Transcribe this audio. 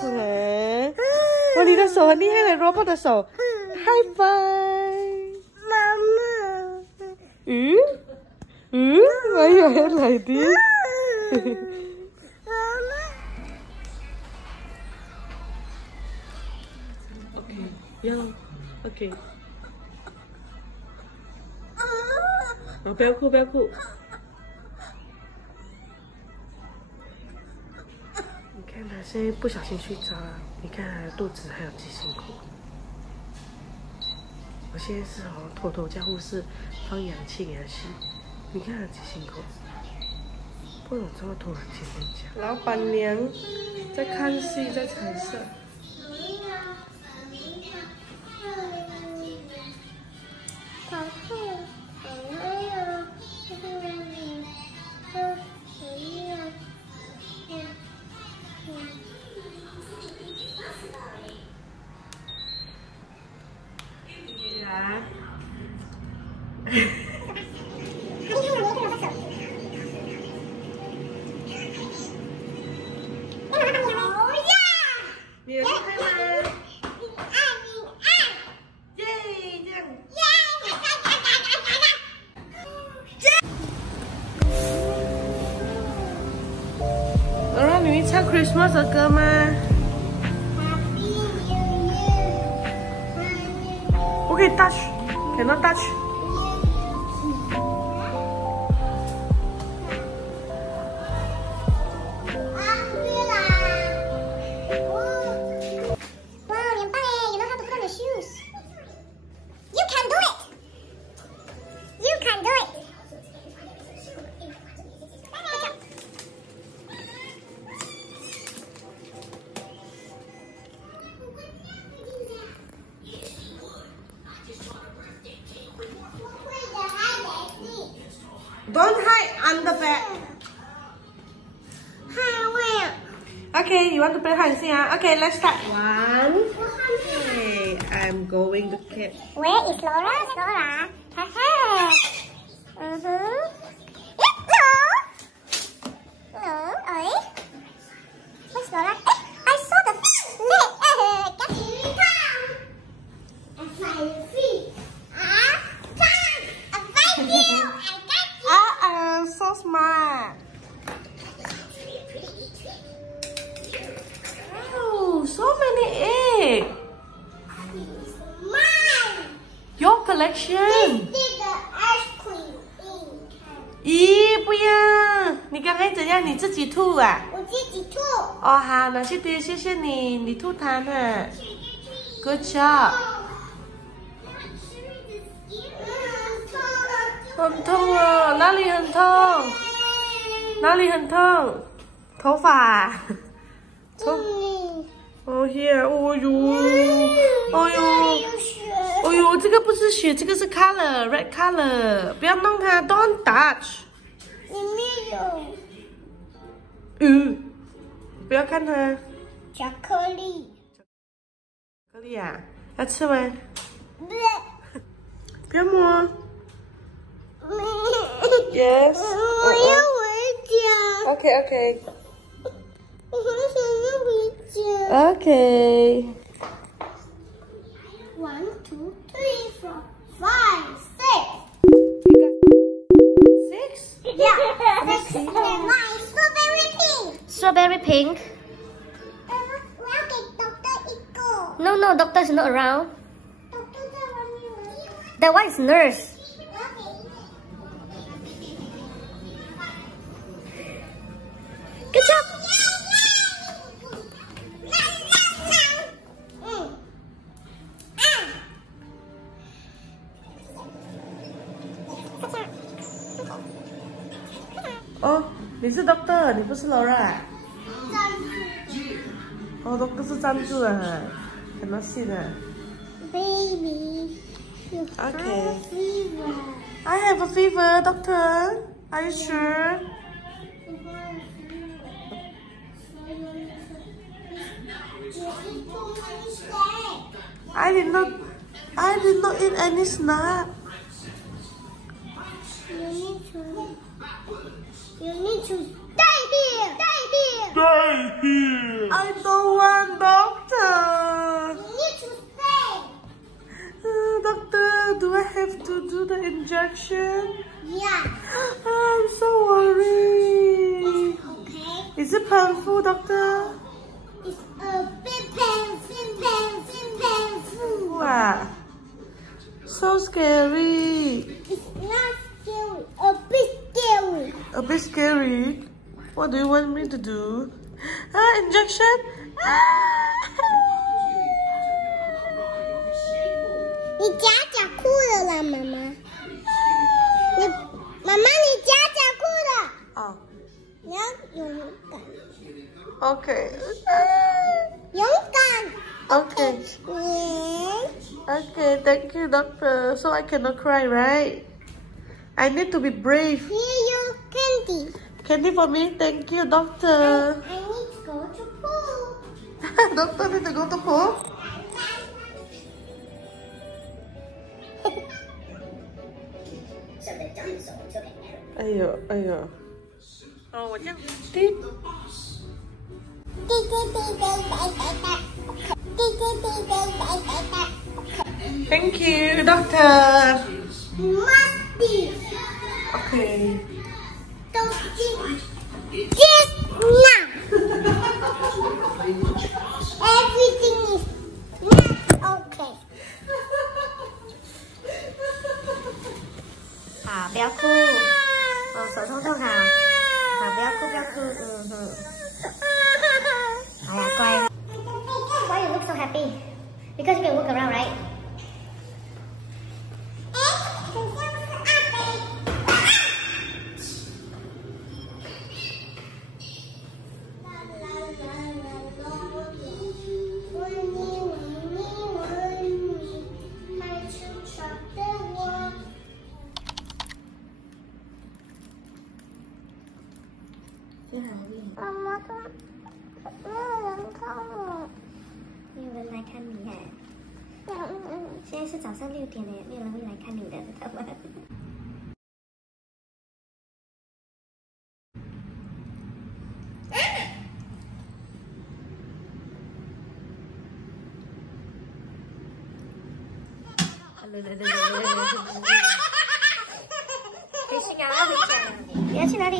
苦啊！哦，你的手很厉害的，Robot 的手 ，High five！ 妈妈。Why your hand like this？ OK， 要 OK。哦，不要哭，不要哭。你看他现在不小心睡着了，你看他的肚子还有几辛苦。我现在是偷偷叫护士放氧气给他吸，你看他几辛苦。不能这么突然间跟你讲。老板娘在看戏，在彩色。你也是吗？耶，这样。然后你会唱 Christmas 的歌吗？不可以 touch，cannot touch。Don't hide under bed. Okay, you want to play hide and seek? Okay, let's start. 1. Okay, I'm going to get. Where is Laura? Laura. Haha. No. No. Oi. Where's Laura? I saw the leg. Get me down. I find your feet. I find you. So smart. Wow, so many eggs. Mine. Your collection. This is the ice cream. 咦，不要！你刚才怎样？你自己吐啊？我自己吐。哦，好，拿去丢，谢谢你，你吐痰了。Good job。很痛哦，哪里很痛？哪里很痛？头发。哦 here， 哦呦，哦呦，哦呦，这个不是血，这个是 color，red color， 不要弄它 ，don't touch。里面有。不要看它。巧克力。巧克力啊，要吃吗？不要摸。Yes。我要回家。OK。我好想要回家。OK。1, 2, 3, 4, 5, 6. 6? Yeah. 6. My strawberry pink. Strawberry pink. Okay, Doctor Iko. No, doctor is not around. Doctor is around. That one is nurse. Good job. Oh， 你是 Doctor， 你不是 Laura。哦 ，Doctor 是站住了哈，很多戏的。Baby, you have Okay. fever. I have a fever, Doctor. Are you sure? I did not eat any snack. You need to stay here. Stay here. Stay here. I don't want doctor. You need to stay. Doctor, do I have to do the injection? Yeah. I'm so worried. Okay. Is it painful, doctor? It's a bit painful. Wow. So scary. It's not scary. A bit scary. A bit scary. What do you want me to do? Injection?你假假哭了啦，妈妈。妈妈，你假假哭了。哦。你要勇敢。Okay. 勇敢。Okay. Okay, thank you, doctor. So I cannot cry, right? I need to be brave. Here you candy. Candy for me? Thank you, doctor. I need to go to pool. Doctor need to go to pool? Ayo, ayo. Oh, 我这样滴。Thank you, doctor. Musty. Okay. Don't just now. Everything is not okay. 好，不要哭。哦，手痛痛好。好，不要哭，不要哭。好呀，乖。Why you look so happy? Because you can walk around, right?妈妈说没有人看我，没有人来看你呀。现在是早上6点了，没有人会来看你的，知道吗？回去啊，回家。你要去哪里？